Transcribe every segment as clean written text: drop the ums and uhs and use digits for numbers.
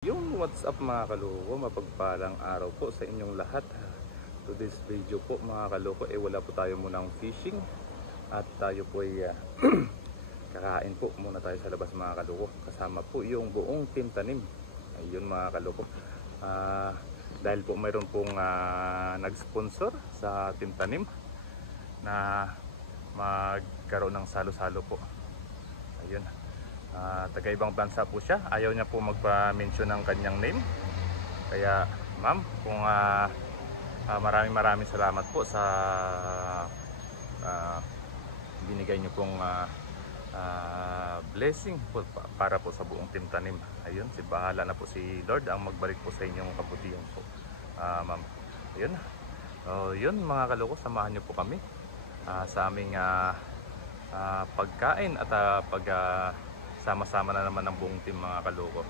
What's up mga kaloko, mapagpalang araw po sa inyong lahat. To this video po mga kaloko, wala po tayo munang fishing at tayo po ay kakain po muna tayo sa labas mga kaloko. Kasama po yung buong team tanim. Ayun mga kaloko, dahil po mayroon pong nag-sponsor sa team tanim na magkaroon ng salo-salo po. Ayun, taga ibang bansa po siya. Ayaw niya po magpa-mention ng kanyang name. Kaya ma'am, kung maraming salamat po sa binigay niyo pong blessing po para po sa buong team tanim. Ayun, bahala na po si Lord ang magbalik po sa inyong kabutihan po, ma'am. Ayun, yun mga kaloko, samahan niyo po kami sa aming pagkain at sama-sama na naman ng buong team mga kaloko.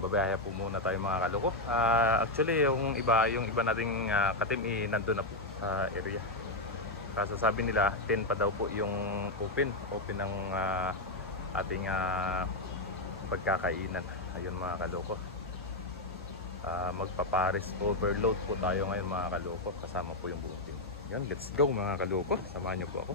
Babaya po muna tayo mga kaloko. Actually yung iba nating katim nandun na po sa area. Kasi sabi nila 10 pa daw po yung open ng ating pagkakainan. Ayun mga kaloko. Magpaparis overload po tayo ngayon mga kaloko. Kasama po yung buong team. Yan, let's go mga kaloko. Samahan niyo po ako.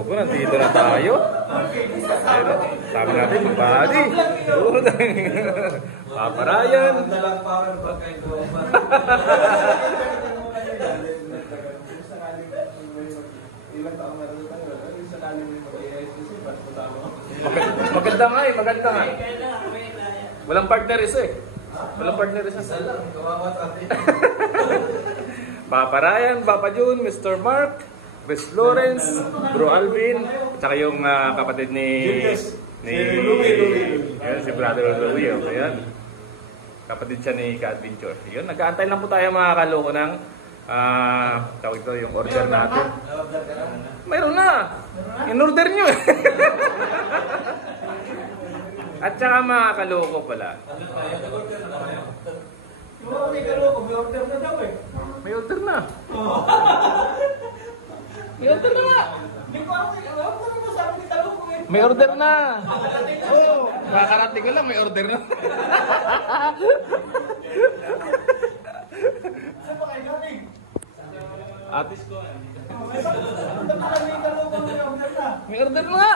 kaloko, nandito na tayo. Ayun, sabi natin, body. Papa Ryan. Maganda nga eh, maganda nga. Walang partner isa eh. Walang partner isa. Papa Ryan, Papa June, Mr. Mark, Chris Lawrence, Bro Alvin, tsaka yung kapatid ni yun, si Brother Louie. Ayan. Kapatid siya ni Ka-Adventure. Yun, nag-aantay lang po tayo mga kaloko ng tawag ito, yung order natin. Mayroon na! In-order nyo eh. At saka mga kaloko pala. May kaloko, may order na daw eh. May order na. May order na nga. Hindi ko alam mo sabi ni kaloko eh. May order na. Oo. Makakarating ko lang, may order na. Saan ba kayo galing? At May order na.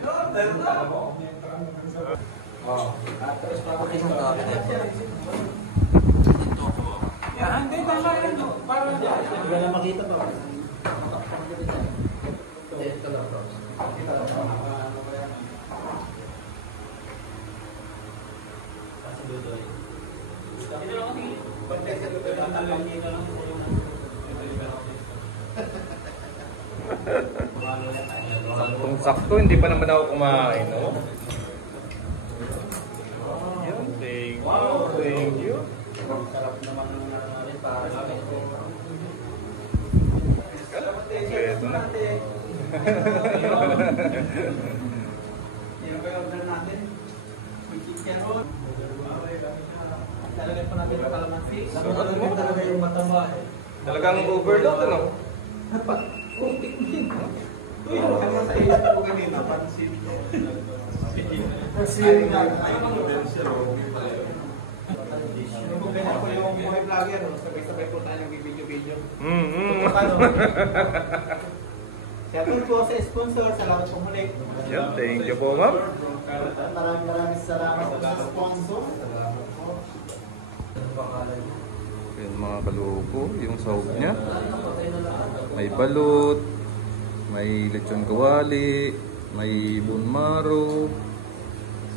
may order na. Oo. Hindi, tama yan. Hindi na makita pa. Saktong-sakto, hindi pa naman ako kumain, no? Yun, thank you, thank you. Sarap naman rin para sa akin. Ito na. Yan ba yung order natin? May chicken roll. Talagay pa natin yung calamansi. Nakalagay talaga yung mataba eh. Talagang overload, ano? Kuntik din. Uy, kaya sa iyo po kanina, pansin ko. Pansin nga. Ayun ang kung ganyan po yung buhay vlogger, sabay-sabay po tayo nag-video-video. Shoutout po sa sponsor, salamat po muli. Yun, thank you po, ma'am. Maraming salamat po sa sponsor. Salamat po. Yun mga kaloko, yung sahog niya. May balut, may lechon kawali, may bunmaro.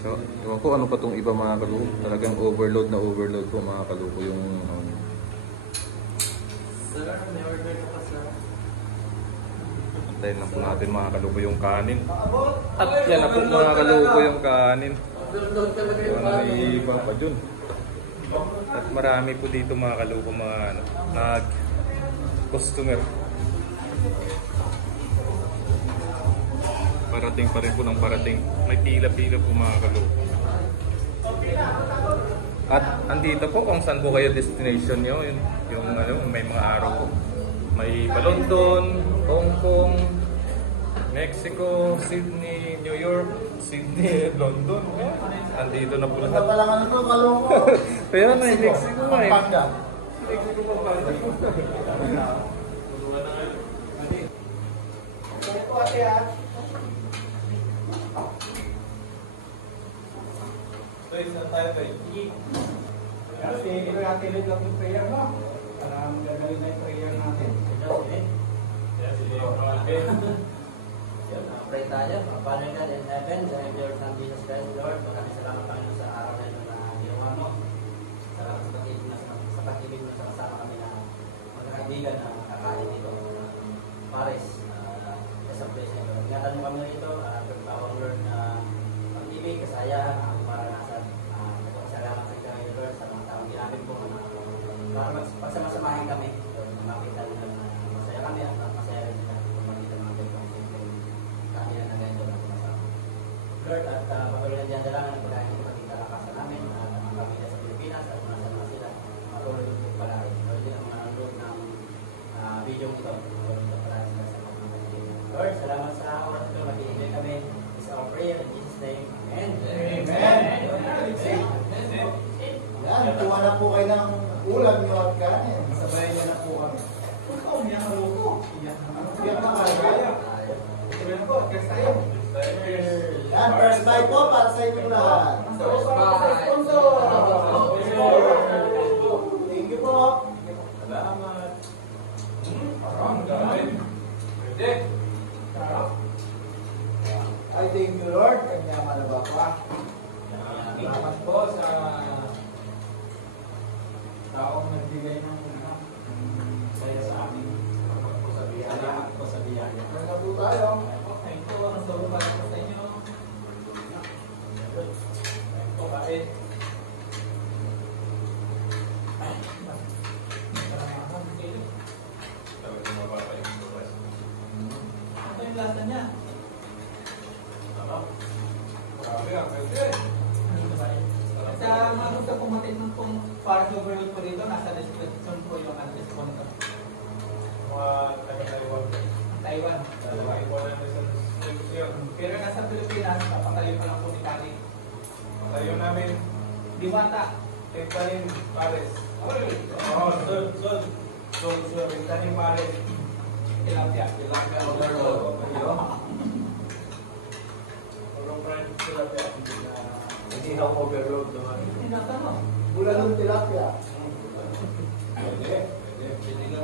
So, ewan ko ano pa itong iba mga kaloko. Talagang overload na overload po mga kaloko yung Sir, may order ka pa sir. antayin lang po natin mga kaloko yung kanin. At yan na po mga kaloko yung kanin. Yung may Papa Jun. At marami po dito mga kaloko mga customer. Parating pa rin po ng parating. May pila-pila po mga kaloko. At andito po kung saan po kayo destination nyo. Yung may mga araw po. May London, Hong Kong, Mexico, Sydney, New York, Sydney, London. Andito na po lahat. Wala pala nga ito, kaloko. Kaya may Mexico nga eh. Pampanga. Mexico Pampanga. Kaya po ate ha. Saan tayo ba? Kasi ito natin ulit lang yung prayer mo. Para magagalin na yung prayer natin. Pray tayo. Father God in heaven, the name of your Son Jesus Christ, Lord, maraming salamat Panginoon sa araw na ito na ginawa mo. Salamat sa pag-ibig mo sa kasama kami na magkakaibigan na kakain dito. Paris, sa place na ito. Ingatan mo kami ito, pagpawang Lord na pag-ibig, kasayahan, ang maranasan. Nagpapasalamat sa Kanya, Lord, sa mga taong ginamit mo para pagsamasamahin kami. Lord, makita nila na masaya kami at masaya rin sila. Lord, at patuloy na dyan dalangan ang pagkain ng pagkita kalakasan namin at ang mga pamilya sa Pilipinas at mga sama sila matuloy ng palagi. Lord, din ang manonood ng video ito. Lord, ito palagi sila sa mga pamilya. Lord, salamat sa oras ito. Mag-i-enjoy kami. It's our prayer in Jesus' name. Amen. Amen. Yan, tuwa na po kayo ng ulam nyo at kanin. Sabayan nyo na po kami. Ikaw, niya maloko. Iyak na kaya. Ito na po, test tayo. Yan, first buy po para sa inyong lahat. First buy. Thank you po. Salamat. Parang dahil. Pwede. I thank you, Lord. Kanya malaba pa. Salamat po sa taong nagbigay ng saya sa amin. Salamat po sa biyaya. Salamat po sa biyaya. Kaya po tayo. Thank you. Ang salubay po sa inyo. Thank you, kahit. Ito yung lasa niya. Sa mga gusto pumatid ng pong park overload po dito, nasa description po yung address po nito. Mga taga-Taiwan. Taiwan. Taiwan na sa Luzon. Pero nasa Pilipinas, napakalayo pa lang po ni Kali. Tayo namin, Diwata. Ekanin Pares. Oo, Sud. Ekanin Pares. Tilapia. Tilapia overload. Urong friend tilapia. Hindi na overload naman. Tinata mo. Bulanong tilapia. Pwede. Hindi na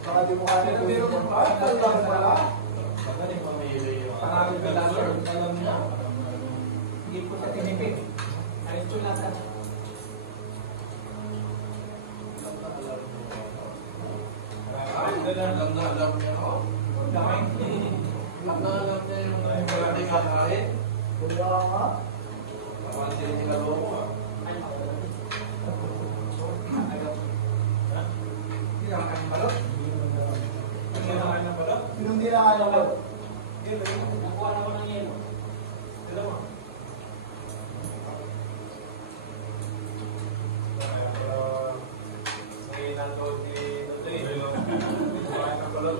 Baka di mo kaya Pero meron ito. pa. Ang lang pala. magaling pamili yung Parang yung lasa. Alam niya. Hindi po siya tinipid. Ayos po lasa. Alam na alam niya ako. Dahil. Alam na alam niya yung maraming kakain. Kaya nga. Kamansin niya lalo ko. Hindi naman kami balot. Hindi naman kami balot. Sinong di na kaya ko? Nakuha na ko ng yelo. Sila mo. Ngayon ang to si Nutoy. Kumain ng balot.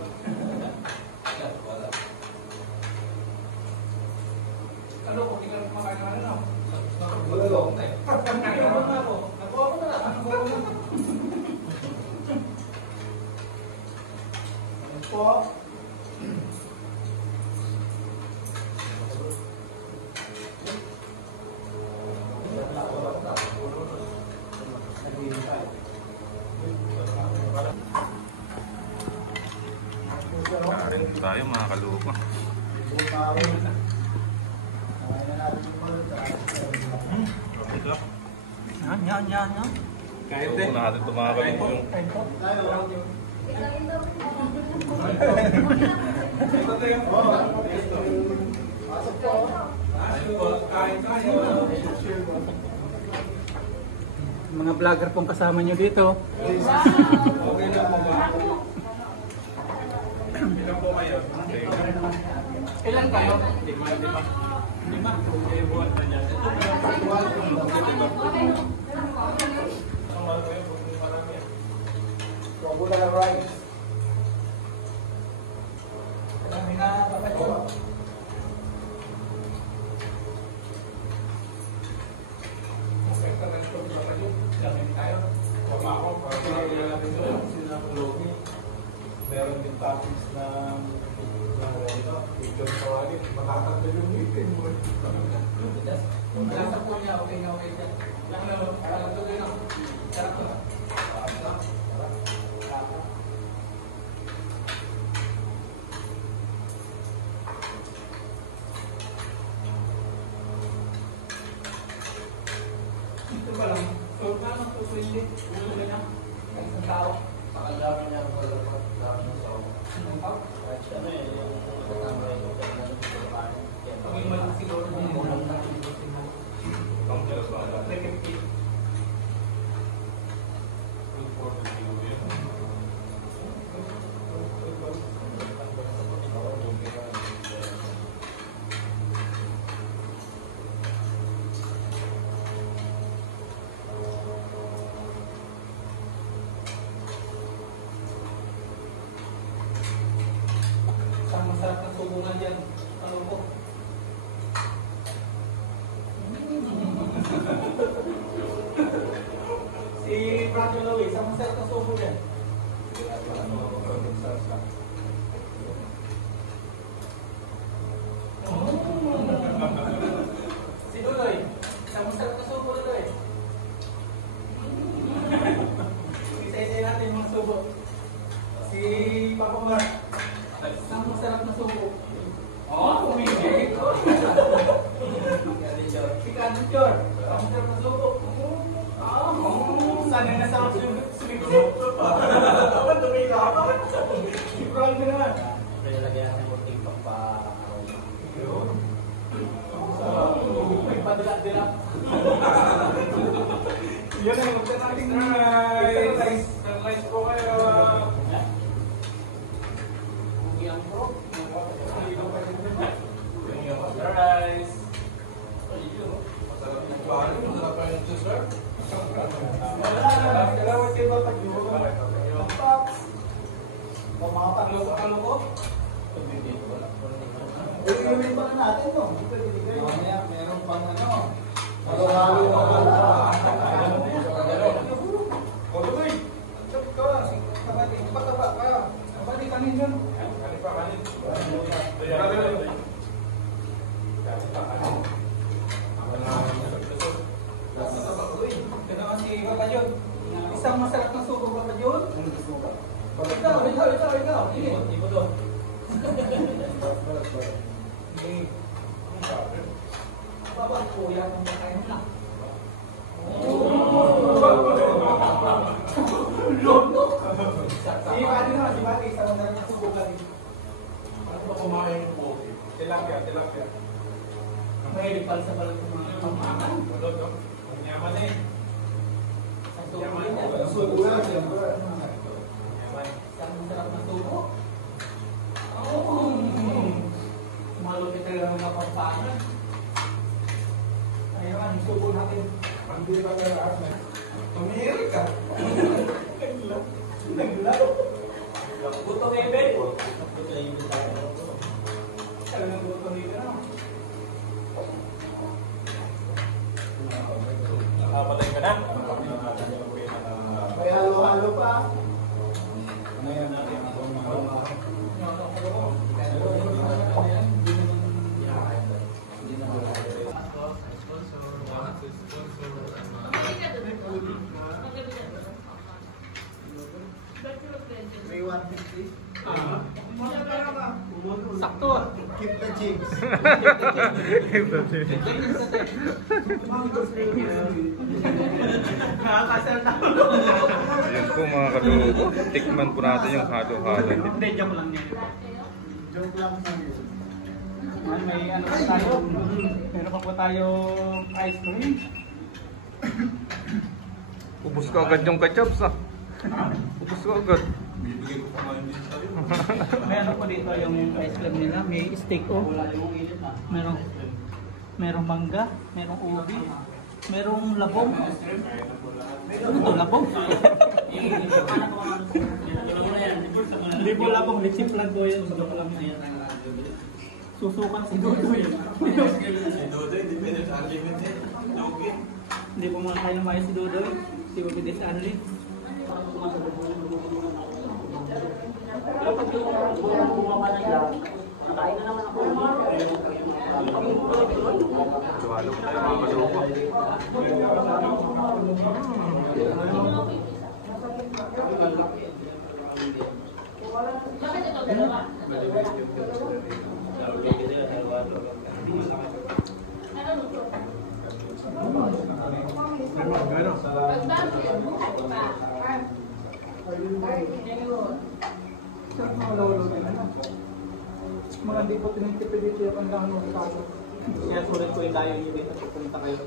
Ano kung hindi ka kumakain ng ano? Bulalo. Nakuha na ako. Nakuha ko na lang. Nakuha ko na. Ano po? Kain po tayo mga kalupa. Bumawi. Kaya na natin yung mga Ito. Yan. Kahit din. Natin ito mga kalupa yung tayo. Pasok po. Mga vlogger pong kasama nyo dito. Okay lang po ba? Ilan po kayo? Ilan kayo? Lima. Eh, buwan na niya. Ito ba? Ang kayo, kung marami yan. Regular rice. Marami na dapat yun. Perfecto na ito. Dapat yun. Dami tayo. Tama ako, para pinili natin ito. Sinakulogi. Meron din topics na ito tawagin. Makakagdal yung meeting mo. Lasa po niya. Okay na okay siya. Alam ko din ako. Sarap ko. Ito pa lang. So, parang magpupundi. Ulo na niya. Ang isang tao. Pakadami niya ang kalapot. Dami niya sa ako. Ang tao. Kahit siya na eh, yung kasama yung Paging malaki siguro yung ulang na. Ang jealous ba? Like, Good for the view yun. Ang masarap na subungan dyan. Ano po? Si Franco Louis, ang masarap na subo dyan. Si Dudoy, isang masarap na subo, Dudoy. Isa-isa natin yung mga subo. Si Papa Mark, isang masarap na subo. Oh, umibig. Si Kadjor, isang masarap na subo. Sana nasa sumipsip. Dapat tumila. Si Frank na naman. Pero lagyan natin yung ting pagpa-aroma. May padala-dala. Yan ang magtanaging Nice po kayo. Yang pro. Rice. Masarap pa yung juice, sir. Salamat kayo ba pag-iwo? Pops. O mga pagloko-aloko? Iuwi pa na natin, no? Mamaya, meron pang ano. Halo-halo pa pala. O, Dudoy. Ikaw lang. Kabati. Pataba ka. Kabati kanin yun. Kanin pa, kanin. Kaya si Papa John. Isang masarap na subo, Papa John. Ikaw. Hindi mo doon. Papa, kuya, ang makain na. Lono! Si Bati naman, si Bati, isang masarap na subo ka rin. Ano ba kumain yung poke? Tilapia. Mahilig pala sa balat ng mga pamakan. Balot, no? Ang yaman eh. Ang subo niya. Subo lang, siyempre. Yaman. Isang masarap na subo. Malupit talaga ng mga pamakan. Ayun naman, yung subo natin. Hindi pa kayo lahat na. Tumiri ka. Naglaw. Buto kayo, Ben. Ito yung tayo. Talagang buto nito na. Nakapalay ka na. May halo-halo pa. May 150. Sakto. Keep the change. Nakakasal na. Ayun po mga kalugo, tikman po natin yung halo-halo nito. Hindi, joke lang yan. Joke lang po yun. May ano pa tayo. Meron pa po tayong ice cream. Ubus ko agad yung ketchup ah. Ubus ko agad. Bibigay ko pa ngayon din sa'yo. May ano po dito yung ice cream nila. May steak o. Merong mangga. Merong ubi. Merong labong. Ano to? Labong? Hindi po labong. Lechip lang po yun. Joke lang yan. Susukan si Dodo yun. Si Dodo, hindi pwede sa unlimited. Joking. Hindi po mga kayo maayos si Dodo. Si Bobby Anli. Kapag yung bumaba na siya, nakain na naman ako. Halo po tayo mga kalugo. Bakit ito dalawa? Sarap mga lolo nila. Mga di po tinitipid dito yung ang dahon ng kaso. Kaya sulit ko yung tayo nyo dito. Pupunta kayo.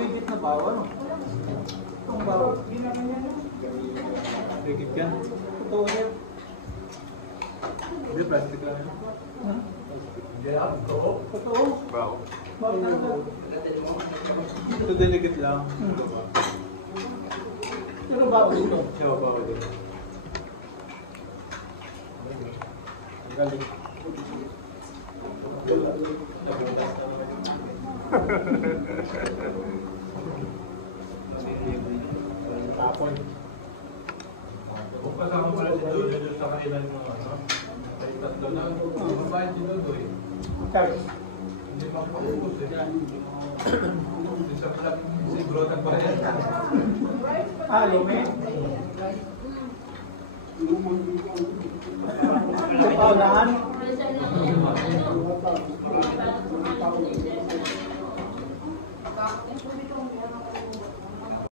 Legit na bawal. Itong bawal. Legit yan. Totoo yan. Hindi, plastic lang yun. Ha? Totoo? Totoo. Wow. Bawal talaga. Ito delicate lang. Pero bawal ito. Siya, bawal din. Ang galing. Tapoy. Kung kasama pala si Dodo doon sa kailan mo, ano? Ay, tatlo na. Mabait si Dodo eh. Hindi makapagpus eh. Isa pala si Bro nagbayad. Lume? Paunahan? Bakit